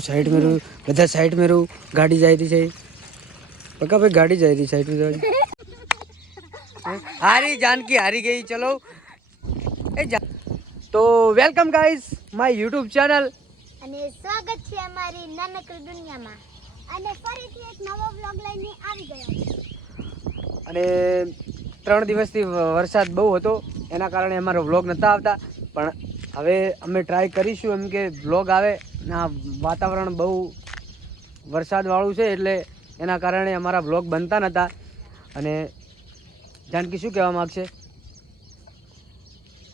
Side में रू बधा साइड में रू गाड़ी जाई रही है पक्का भाई गाड़ी जाई रही साइड में हारी जानकी हारी गई चलो तो welcome guys my YouTube channel અને સ્વાગત છે અમારી નાનકડી દુનિયામાં અને ફરીથી એક નવો વ્લોગ લઈને આવી ગયા છે અને 3 દિવસથી વરસાદ બહુ હતો એના કારણે અમારો વ્લોગ નતા આવતા પણ હવે અમે ટ્રાય કરીશું એમ કે વ્લોગ આવે ના વાતાવરણ બહુ વરસાદ વાળું છે એટલે એના કારણે અમારા વ્લોગ બનતા નતા અને જાનકી શું કહેવા માંગશે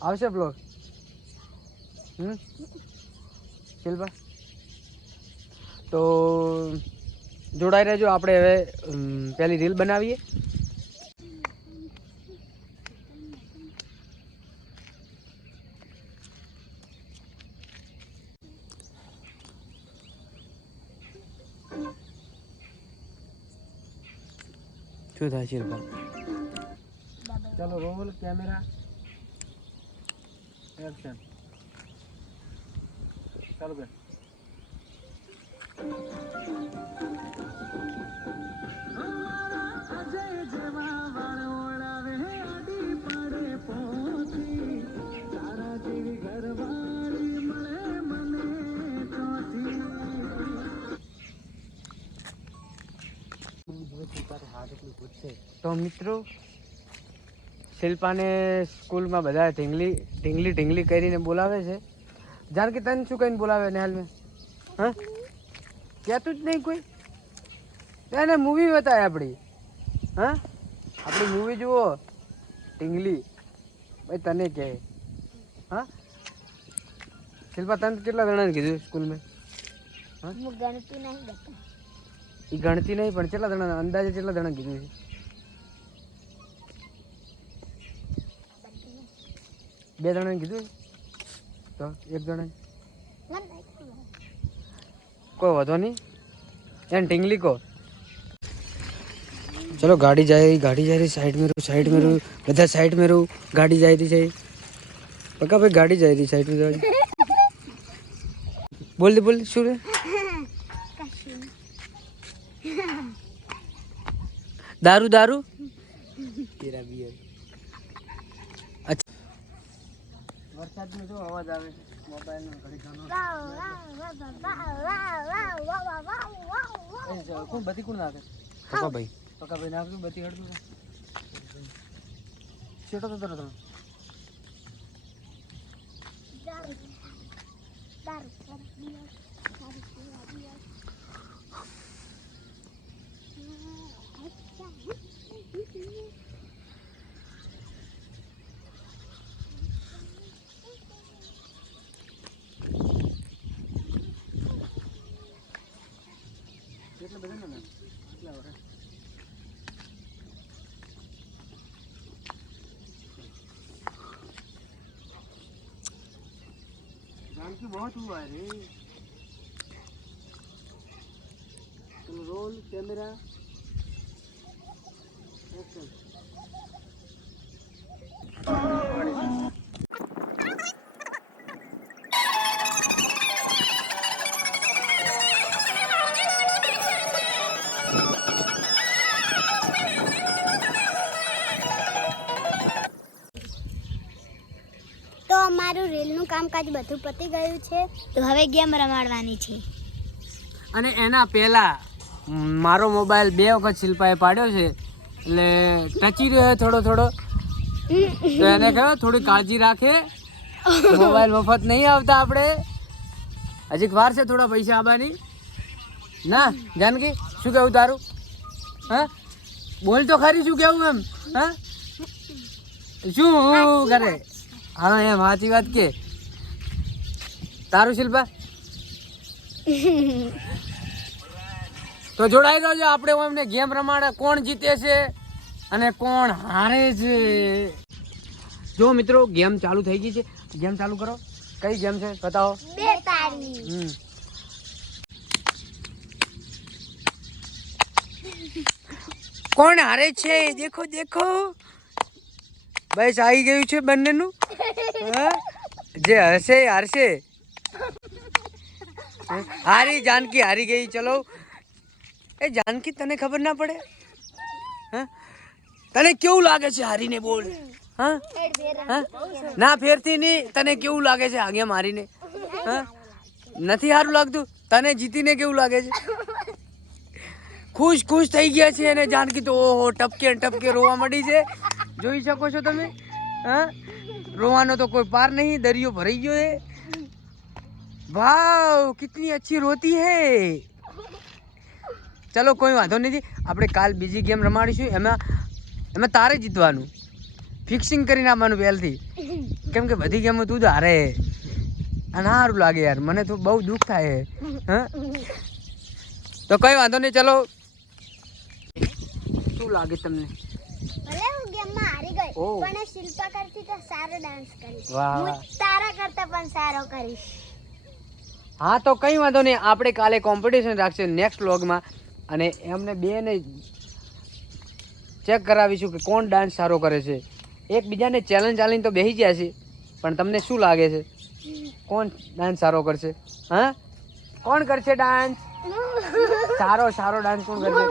આવશે વ્લોગ શિલ્પા તો જોડાઈ રહેજો આપણે હવે પહેલી રીલ બનાવીએ શું થાય શિલ્પા ચાલો રોલ કેમેરા એક્શન ચાલો બેન તો મિત્રો શિલ્પાને સ્કૂલમાં બધા ઢીંગલી કરીને બોલાવે છે જાનકી તને શું કહીને બોલાવે ને હાલ મેં હા કહેતું જ નહીં કોઈ એને મૂવી બતાવે આપણી હા આપણી મૂવી જુઓ ઢીંગલી ભાઈ તને કહે હા શિલ્પા તને કેટલા જણાને કીધું સ્કૂલમાં હા હું ગણતી નહીં બતા એ ગણતી નહીં પણ કેટલા જણા અંદાજે કેટલા જણા કીધું છે 2 જણાને કીધું તો 1 જણા કોઈ વાંધો નહીં એને ટીંગલી को चलो गाड़ी जा रही साइड में रू बधा साइड में रू गाड़ी जा रही है पक्का भाई गाड़ी जा रही साइड में बोल दे शुरू दारू दारू तेरा बियर अच्छा वरसाद में जो आवाज आवे मोबाइल में घड़ी खानो कौन बत्ती कौन नाखे पक्का भाई नाख दो बत्ती हट दो छेटो तो तरह जानकी बहुत हुआ है रे चलो रोल कैमरा एक्शन તો અમારું રેલનું કામકાજ બધું પતી ગયું છે તો હવે ગેમ રમાડવાની છે અને એના પહેલા મારો મોબાઈલ 2 વખત શિલ્પાએ પાડ્યો છે એટલે ટચી રહ્યો થોડો તો એને કહો થોડી કાળજી રાખે મોબાઈલ મફત નહીં આવતા આપણે હજી વાર છે થોડા પૈસા આવવાની ના જાનકી શું કહેવું તારું હા બોલ તો ખરી શું કહેવું એમ હા શું કરે હા એમ સાચી વાત કે તારું શિલ્પા તો જોડાઈ દો આપણે એમને ગેમ રમાડે કોણ જીતે છે અને કોણ હારે છે જો મિત્રો ગેમ ચાલુ થઈ ગઈ છે ગેમ ચાલુ કરો કઈ ગેમ છે બતાવો બે તાળી કોણ હારે છે દેખો દેખો બસ આવી ગયું છે બંનેનું જે હશે હારશે હારી જાનકી હારી ગઈ. ચલો એ જાનકી તને ખબર ના પડે? હા તને કેવું લાગે છે હારીને બોલ? હા હા ના ફેરથી નહીં. તને કેવું લાગે છે આગે મારીને? હા નથી સારું લાગતું? તને જીતીને કેવું લાગે છે? ખુશ ખુશ થઈ ગયા છે અને જાનકી તો ઓહો ટપકે ટપકે રોવા માંડી છે. જોઈ શકો છો તમે. હા રોવાનો તો કોઈ પાર નહીં. દરિયો ભરાઈ ગયો है. વાવ કિતની अच्छी रोती है. ચલો કોઈ વાંધો નથી. આપણે કાલ બીજી ગેમ રમાડીશું. એમાં તારે જીતવાનું. ફિક્સિંગ કરીને આવવાનું પહેલથી. કેમ કે બધી ગેમો તું જ હારે. અને સારું લાગે યાર. મને તો બહુ દુઃખ થાય. હા તો કઈ વાંધો નહીં. ચલો શું લાગે તમને? ભલે હું ગેમમાં હારી ગઈ ઓહ. પણ શિલ્પા કરતી તો સારો ડાન્સ કરીશ. વાહ, હું વાહ. તારા કરતા પણ સારો કરીશ. હા તો કઈ વાંધો નહીં. આપણે કાલે કોમ્પિટિશન રાખશે નેક્સ્ટ વ્લોગમાં અને એમને બેને ચેક કરાવીશું કે કોણ ડાન્સ સારો કરે છે. એકબીજાને ચેલેન્જ આલીને તો બેસી ગયા છે. પણ તમને શું લાગે છે કોણ ડાન્સ સારો કરશે? હા કોણ કરશે ડાન્સ સારો? સારો ડાન્સ કોણ કરશે?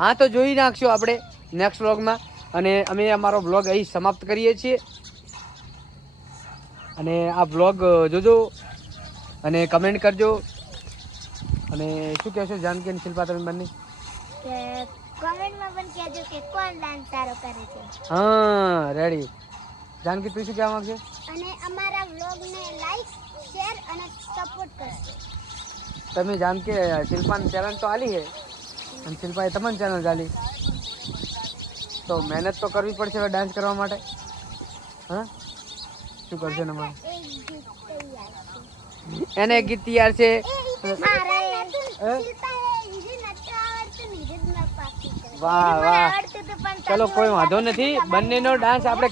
હા તો જોઈ નાખશું આપણે નેક્સ્ટ વ્લોગમાં. અને અમે અમારો વ્લોગ અહીં સમાપ્ત કરીએ છીએ. અને આ વ્લોગ જોજો અને કમેન્ટ કરજો. અને શું કહેશો જાનકી અને શિલ્પા તમે બંને? કે કોમેન્ટમાં પણ કહેજો કે કોણ ડાન્સ સારો કરે છે. હા રેડી. જાનકી તું શું કહેવા માંગશે? અને અમારા વ્લોગને લાઈક શેર અને સપોર્ટ કરજો. તમે જાનકી શિલ્પાની ચેનલ તો આલી છે અને શિલ્પાએ તમને ચેનલ આલી તો મહેનત તો કરવી પડશે હવે ડાન્સ કરવા માટે. હા શું કરશે ને મારે? એક ગીત તૈયાર છે. એને એક ગીત તૈયાર છે. મારે હે? શિલ્પાએ હિજી નથી આવડતું ને હિજી જ ન પાકી કરે. વાહ મને વાહ. આવડતું હતું પણ ચલો કોઈ વાંધો નથી. બંનેનો ડાન્સ આપણે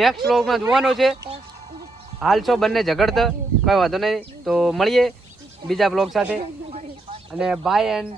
નેક્સ્ટ વ્લોગમાં જોવાનો છે. હાલ છો બંને ઝઘડતા કોઈ વાંધો નહીં. તો મળીએ બીજા બ્લોગ સાથે અને બાય એન્ડ